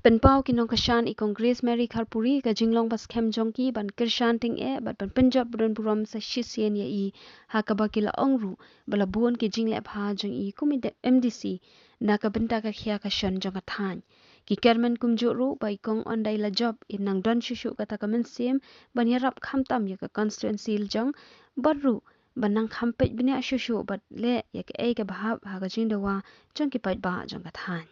Penpau kinong kashan I Congress Mary Kharpuri ka jinglong pas kem jongki ban kirshan ting bat ban Punjab budan buram sa shisien ya I hakabakila ongru bala buon ki jingle bha jong I kumide MDC na ka benta ka khia kashan jong athan ki kermen kumjuru bai kong ondai la job inang don shushu kata kamen sim ban yarap khamtam ya ka constituency jong baru banang khampet bini shushu bat le ya ka ei ka bahab ha ka jingdawa jong ki pait ba jong athan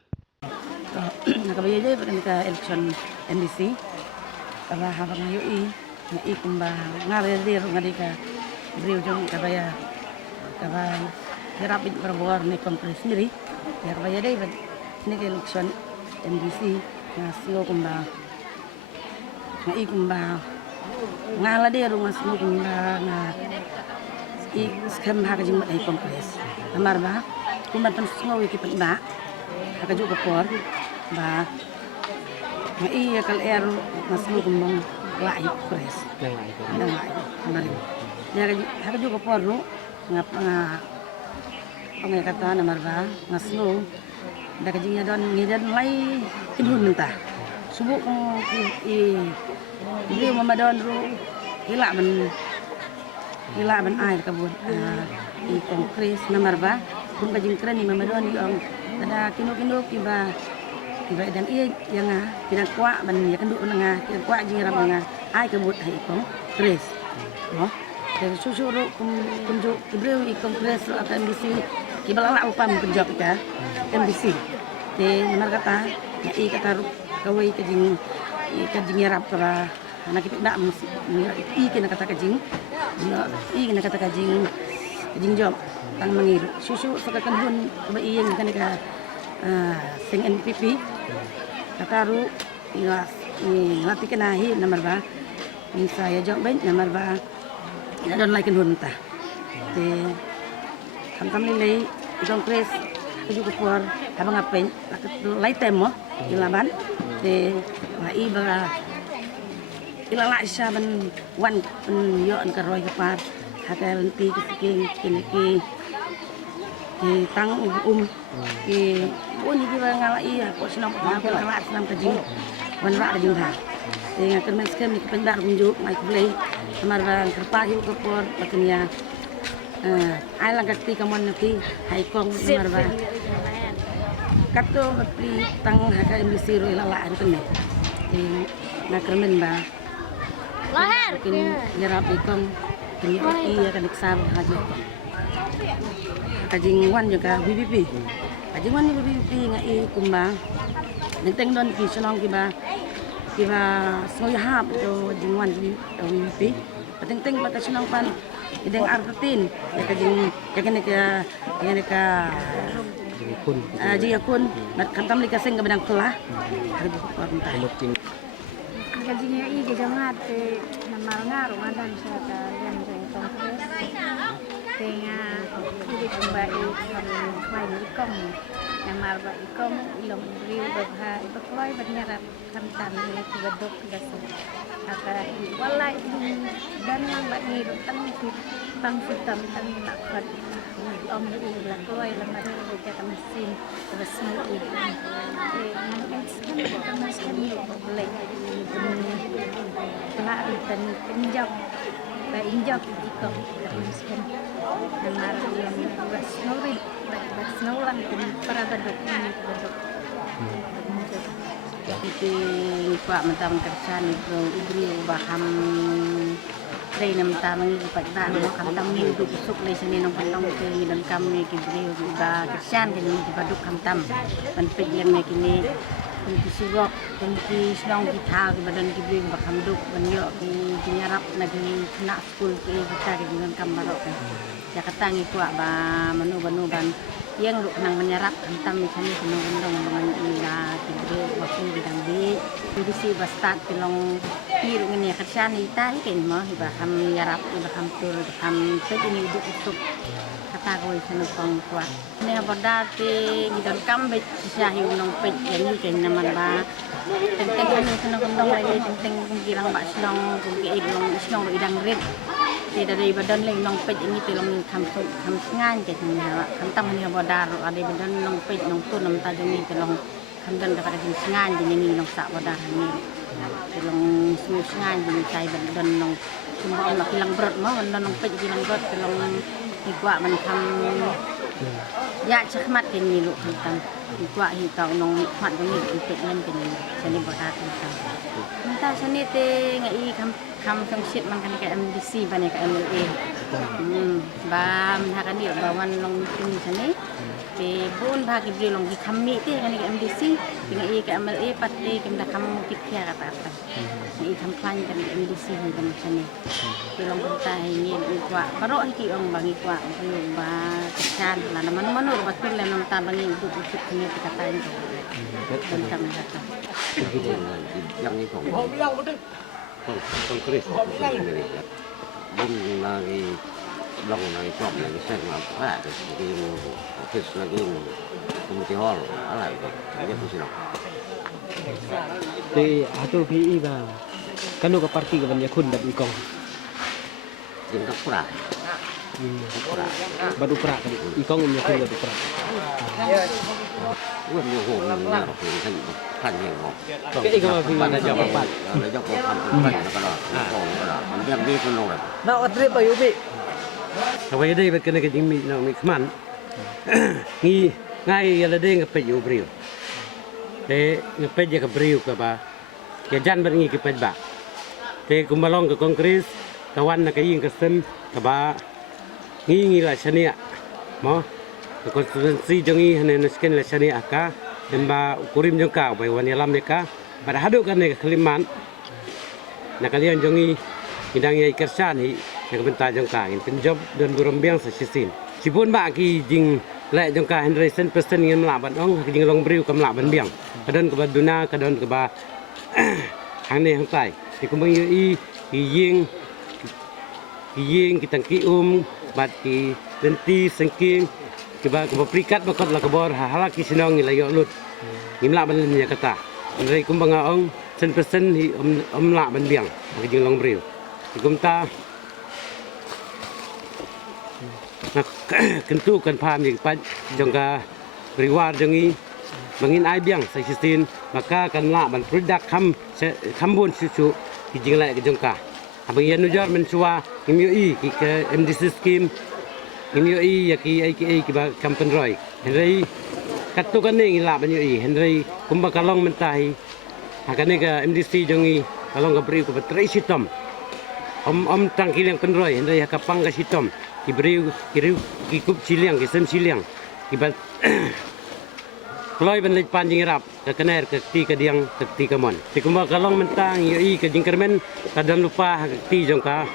nakabaya jay ka election NDC kaba habang ngayon nga kumba ngarir nga di ka brio jong kabaya kaba hirapit perbuar ni kompres sendiri ya kabaya jay ni ka election NDC nga singo kumba nga kumba ngala dia nga singo kumba nga skam ha ka jing ay kompres amar ba kumba pan singo kipat ba haka juga por ba nga iya kal ero mas mo kumbang lai pres nang lai mari ya haka juga por no nga kata na marba mas no da ka jinya don ngidan lai kinun mentah subuk beliau mamadon ro hila ban ai ka buat I kongres na marba kung ka jingkran ni mamadon yung ada kino kiba dan iya yang tidak kuat ban ya kenduk nga tidak kuat jingram nga ai kebut hai kong kres no dan susuru kunjuk kebreu I kongres akan MDC kibala upam kunjak ka MDC te namar kata ya I kata kawai kajing yarap para anak kita nak I kena kata kajing I kena kata kajing job tang mangiru susu sakakan hun ba iyang kan ka sing NPP kataru ngati kenahi nomor ba min saya job baik nomor ba ina don like hun ta te kam lilay ikong kres juga por habang apen lai temo ilaban te lai ba ilala siya ban wan yo an karoy kapar hakal ti kiniki ki tang ki buni ki ngala iya ko sinam pa ko ngala sinam ka jing wan ra jing ha e nga kermes kem ni pendar kunjuk mai play amar bang kerpa yu ko por patnya ai lang kakti kamon ki hai kong amar ba kato pli tang haka MDC ro ilala ru kene e na kermen ba lahir kin jarap ikong iya kan iksar haji kajing wan juga BBP kajing wan BBP nga kumba nenteng don ki senong kiba soy hap do jingwan BBP pateng baka senong pan ideng artin ya kajing ya ka jiyakun mat kantam likaseng ka bedang kelah harga kornta kajingnya I gejangat namal ngaruh ngadan sa yang kongres tenga di kembali main ikom namal ba ikom ilong riu babha ibakloi banyarap kantan ni tibadok gaso aka walai dan ba ni tang pang sitam tang nakad om di ibakloi lamar ka mesin terus mau nang kan boleh pelak dan penjam injak jika teruskan dengan yang snowlang dan para badok ini badok itu pak mentang kersan itu ibri baham Tray nam tamang ipagda mo kamtam ni du kusuk lay sini nang pantong ke dan kami kibri ba kersan kini dibaduk kamtam panpid yang me kini kunti sigok kunti sinong kita ke badan kibri ba kamduk banyo ki nyarap nagi na school ke kita ke dengan kambarok ya katangi kuat ba manu-banuban yang lu nang menyerap kamtam sini senong dengan ila kibri waktu bidang di si bastat pilong piru ngene kersan ita ikin mo iba ham yarap iba ham tur ham pet ini hidup usuk kata ko isa pang kuat ne bodati gidan kambet siya nong pet yan ikin naman ba tenteng ano sa nagandong lagi tenteng kung girang ba sinong kung giiblong sinong idang red tidak dari badan leng nong pet ini tilong ham ngan ke kam tam ni bodar ada badan nong pet nong tu nam ta jeni tilong dan kata jing sengan jing ini nong sak wadah ini telong semua sengan jing cai dan nong semua orang hilang berat mah dan nong pej hilang berat telong hikwa man kam ya cakmat kini lu kan hikwa hitau nong mat ini pej len kini seni berkat kan entah seni te ngai kam sengsit man kan ke MDC banyak ke MLA ba man hakan dia bawan nong tin seni te bun bagi beli long di kami te kan ke MDC dengan ke MLA pasti kita kamu pikir kata apa ni kampanye kan MDC kan seni long kita ini kuat baru ki ong bagi kuat ba kesan lah nama betul lah nong tabangi untuk ini kata itu dan kami kata yang ini konkret bung lagi long lagi job lagi saya apa jadi office lagi community hall ala itu aja tu sih thì atau PI ba kan do ka parti ka ban yakun dat ikong yang tak pernah baru pra kan ikong um yakun dat pra gue mau ngomong ya kan yang ngomong cái ikong ma PI na jawab apa ada jawab kan kalau yang dia pun orang na otre ba yubi Awai đây vật cái này cái gì mình nào mình khman, nghi ngay là đây cái pet yêu brio, thế cái pet cái brio cái ba, cái jan vật nghi cái pet ba, thế cũng balong cái konkret, kawan nak cái yên cái sen cái ba, nghi là chania, mo, cái konstitusi jongi hanya nusken là chania ka, dan ba kurim jong ka, by wani alam mereka, pada haduk kan cái keliman, nak kalian jongi hidang yai kersan hi. Yang bentar jangka yang penjob dan burumbiang sesisin. Sipun bak ki jing lek jangka 100% ngin melaban ong jing long briu kam laban biang. Kadon ke baduna kadon ke ba hang ne hang tai. Ti kumbang i ying kitang ki bat ki denti sengking ke ba ke prikat bakot la ke bor hala ki sinong ni layo lut. Ngim laban nya kata. Ndai kumbang ong 100% hi laban biang jing long briu. Ti kumta kentu kan paham yang pat jangka reward jangi bangin ai biang sai sistin maka kan la ban produk kam bon susu ki jinglai ke jangka abang yan nujar mensua ngimui ki ke MDC scheme ngimui ya ki AKA ki ba kampen roy henry katu kan ni la ban yui henry kumba kalong mentahi akan ke MDC jangi kalong ka beri ko batrai sitom om tangkil yang penroy henry kapang ka sitom kiberiu kikup siliang kisem siliang kibat kloy ban lej panjing rap ke kener ke ti ke diang ke ti ke mon ti kumba kalong mentang yoi ke jingkermen kadang lupa ti jongka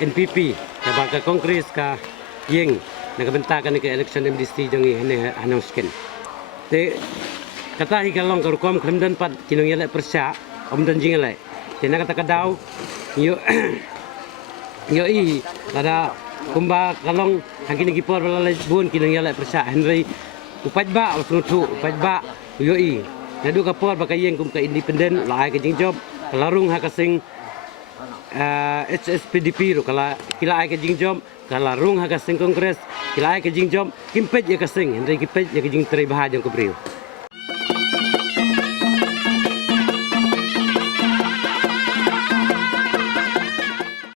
NPP ke baka kongres ka yeng na bentakan ke election MDC jongi hene anong skin te kata hi kalong karukom klemdan pat kinong yele persya om dan jingele tena kata kadau yoi ada kumba kalong hangkin gipor balalai bun kinang yalai persa Henry upat ba usnutu upat ba yoi nadu kapor bakayeng kum ka independen lai ka jingjob kalarung hakasing HSPDP ro kala kila ai ka jingjob kalarung hakasing kongres kila ai ka jingjob kimpet ya kasing Henry kimpet ya ka jing tri bahajong ko brio